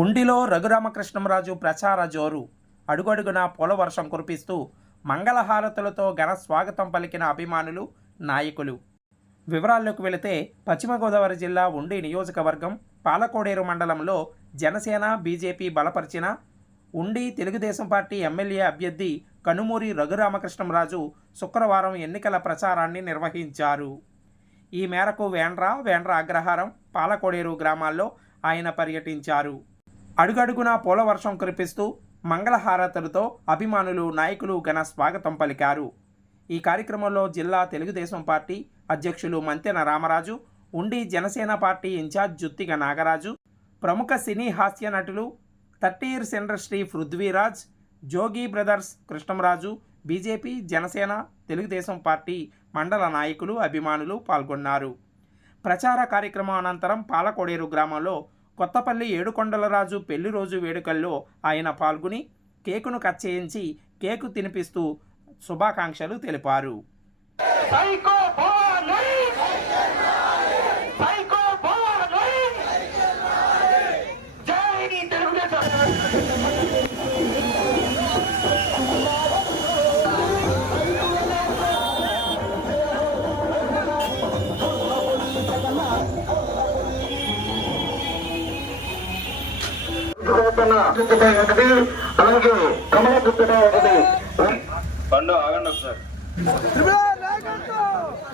ఉండిలో రఘురామకృష్ణంరాజు ప్రచార జోరు అడుగడుగునా వర్షం కురిపిస్తూ మంగళహారతులతో ఘన స్వాగతం పలికిన అభిమానులు నాయకులు. వివరాల్లోకి వెళితే పశ్చిమ గోదావరి జిల్లా ఉండి నియోజకవర్గం పాలకోడేరు మండలంలో జనసేన బీజేపీ బలపరిచిన ఉండి తెలుగుదేశం పార్టీ ఎమ్మెల్యే అభ్యర్థి కనుమూరి రఘురామకృష్ణంరాజు శుక్రవారం ఎన్నికల ప్రచారాన్ని నిర్వహించారు. ఈ మేరకు వేండ్ర వేండ్ర అగ్రహారం పాలకోడేరు గ్రామాల్లో ఆయన పర్యటించారు. అడుగడుగునా వర్షం కురిపిస్తూ మంగళహారతులతో అభిమానులు నాయకులు ఘన స్వాగతం పలికారు. ఈ కార్యక్రమంలో జిల్లా తెలుగుదేశం పార్టీ అధ్యక్షులు మంతెన రామరాజు ఉండి జనసేన పార్టీ ఇన్ఛార్జ్ జుత్తిగ నాగరాజు ప్రముఖ సినీ హాస్య నటులు thirty years industry Prithviraj Jogi brothers Krishnamraju BJP Janasena Telugu Desam party మండల నాయకులు అభిమానులు పాల్గొన్నారు. ప్రచార కార్యక్రమం అనంతరం పాలకోడేరు గ్రామంలో కొత్తపల్లి ఏడుకొండలరాజు పెళ్ళి రోజు వేడుకల్లో ఆయన పాల్గొని కేకును కట్ చేయించి కేకు తినిపిస్తూ శుభాకాంక్షలు తెలిపారు. Thank you. తెలుగుదేశం ఒకటి అలాగే కమల గుర్తుపై ఒకటి పండు ఆగండి ఒకసారి. రాజు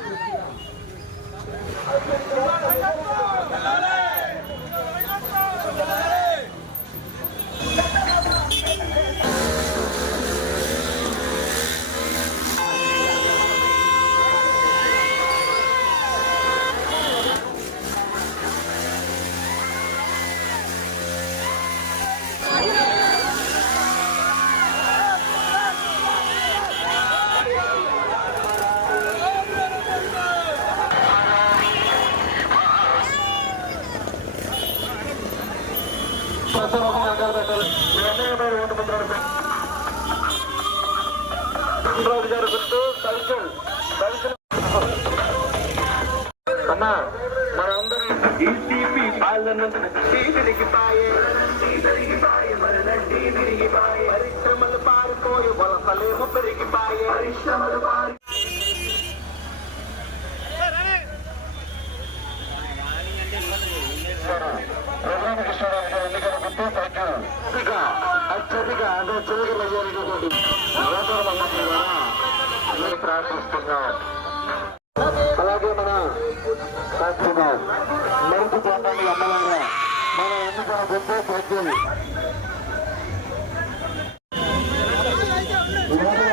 అన్నా మనందరం ఈటీపీ పాలనందున టీవిరిగిపాయే పరిశ్రమలు పారిపోయే వలసలేమో పెరిగిపాయే. పరిశ్రమలు అంటే చిలుకల ప్రార్థిస్తున్నాం అలాగే మన శాస్త్రిగారు మరుపు పొందండి అమ్మవారు. మన ఎన్నికల గొప్ప సైకిల్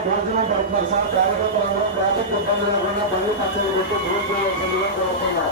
భోజనం పడుతున్నారు సార్. కార్యక్రమంలో ట్రాఫిక్ ఇబ్బంది లేకుండా బండి పచ్చడి పెట్టి భోజనం చేయాల్సిందిగా కోరుతున్నాం.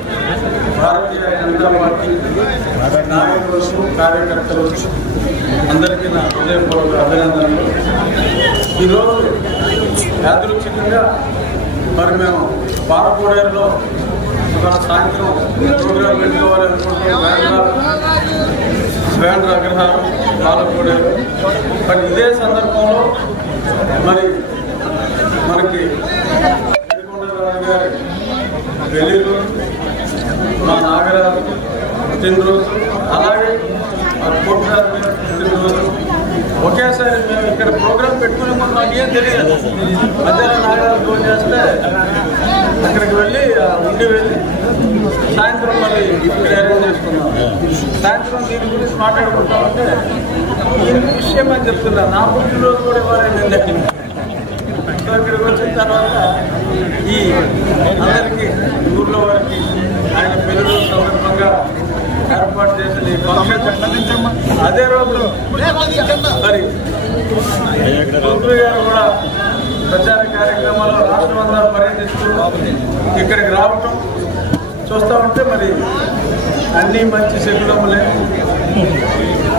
భారతీయ జనతా పార్టీ నాయకులకు కార్యకర్తలకు అందరికీ నా హృదయపూర్వక అభినందనలు. ఈరోజు యాదృచ్ఛికంగా మరి మేము పాలకోడేరులో ఇవాళ సాయంత్రం ప్రోగ్రాం పెట్టుకోవాలి అనుకుంటున్నాం వేంద్ర అగ్రహారం పాలకూడేరు మరి ఇదే సందర్భంలో మరి మనకి గారి పెళ్ళి మా నాగరాజు పుట్టినరోజు. అలాగే మా కోట్లారు పుట్టినరోజు. ఒకేసారి మేము ఇక్కడ ప్రోగ్రామ్ పెట్టుకునే ముందు మాకు ఏం తెలియదు. మధ్యాహ్నం నాగరాజు ఫోన్ చేస్తే అక్కడికి వెళ్ళి ఆ ఉండి వెళ్ళి సాయంత్రం మళ్ళీ ఇక్కడ అరేంజ్ చేసుకున్నాం. సాయంత్రం దీని గురించి మాట్లాడుకుంటామంటే ఈ విషయం అని చెప్తున్నా. నా పుట్టినరోజు కూడా ఇవ్వాలని నేను సో ఇక్కడికి వచ్చిన తర్వాత ఈ అందరికీ ఊర్లో వారికి ఆయన సందర్భంగా ఏర్పాటు చేసిన ఈ ఫంక్షన్ అదే రోజు మరి చౌదరి గారు కూడా ప్రచార కార్యక్రమాల్లో రాష్ట్రం అంతా పర్యటిస్తూ ఇక్కడికి రావటం చూస్తూ ఉంటే మరి అన్నీ మంచి శకులములే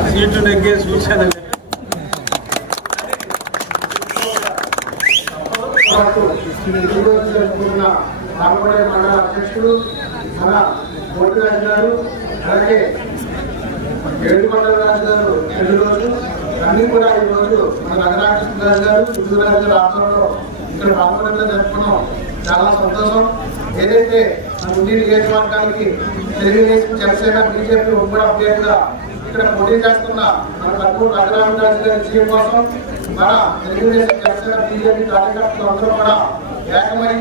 సీటు నెగ్గే సూచనలే చేసుకుంటున్న మండల అధ్యక్షుడు మన మోటిరాజు గారు అలాగే ఏడు మండల రాజు గారు రెండు రోజులు అన్ని కూడా ఈ రోజు మన రంగరామకృష్ణ రాజు గారు సుధీరాజు గారు ఆధ్వర్యంలో ఇక్కడ పాల్గొనడం జరుపుకున్నాం. చాలా సంతోషం. ఏదైతే మన ఉండి నియోజకవర్గానికి తెలుగుదేశం జనసేన బీజేపీ ఉమ్మడి అభ్యర్థిగా ఇక్కడ పోటీ చేస్తున్న మన కర్నూలు రంగరామరాజు గారి విజయం కోసం మన తెలుగుదేశం జనసేన బీజేపీ కార్యకర్తలు అందరూ కూడా ఏకమై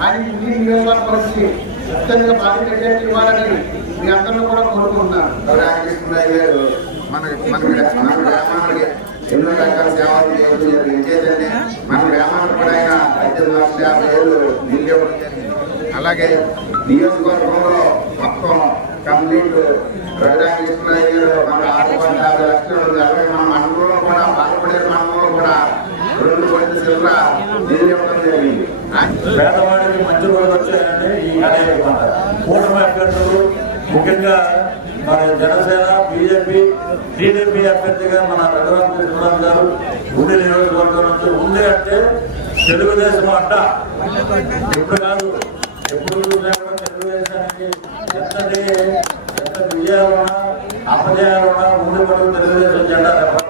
ఆయన ఇంటి నియోజకవర్గం నుంచి అత్యంత భారీ మెజార్టీ ఇవ్వాలని మీ అందరిని కూడా కోరుకుంటున్నాను. రామకృష్ణరావు గారు మన మన మన గ్రామానికి ఎన్నో రకాల సేవలు ఏంటంటే మన గ్రామానికి కూడా ఆయన పద్దెనిమిది లక్షల యాభై ఏళ్ళు అలాగే నియోజకవర్గంలో మొత్తం కంప్లీట్ గారు మన ఆరు వందల యాభై లక్షలు అలాగే మన మండలంలో కూడా బాలపడే మండలంలో కూడా రెండు కోట్ల చిల్లర నిధులు ఇవ్వడం జరిగింది. పేదవాడికి మంచి రోజులు కార్యక్రమం కూటమి అభ్యర్థులు ముఖ్యంగా మన జనసేన బీజేపీ టీడీపీ అభ్యర్థిగా మన రఘురామకృష్ణరావు గారు ఉండి నియోజకవర్గం నుంచి ఉంది అంటే తెలుగుదేశం అడ్డ ఎప్పుడు కాదు ఎప్పుడు తెలుగుదేశానికి ఎంతటి ఎంత విజయాలున్నా అపజయాలున్నా ఉండి పడుకు తెలుగుదేశం జెండా రెప్పగొడుతుంది.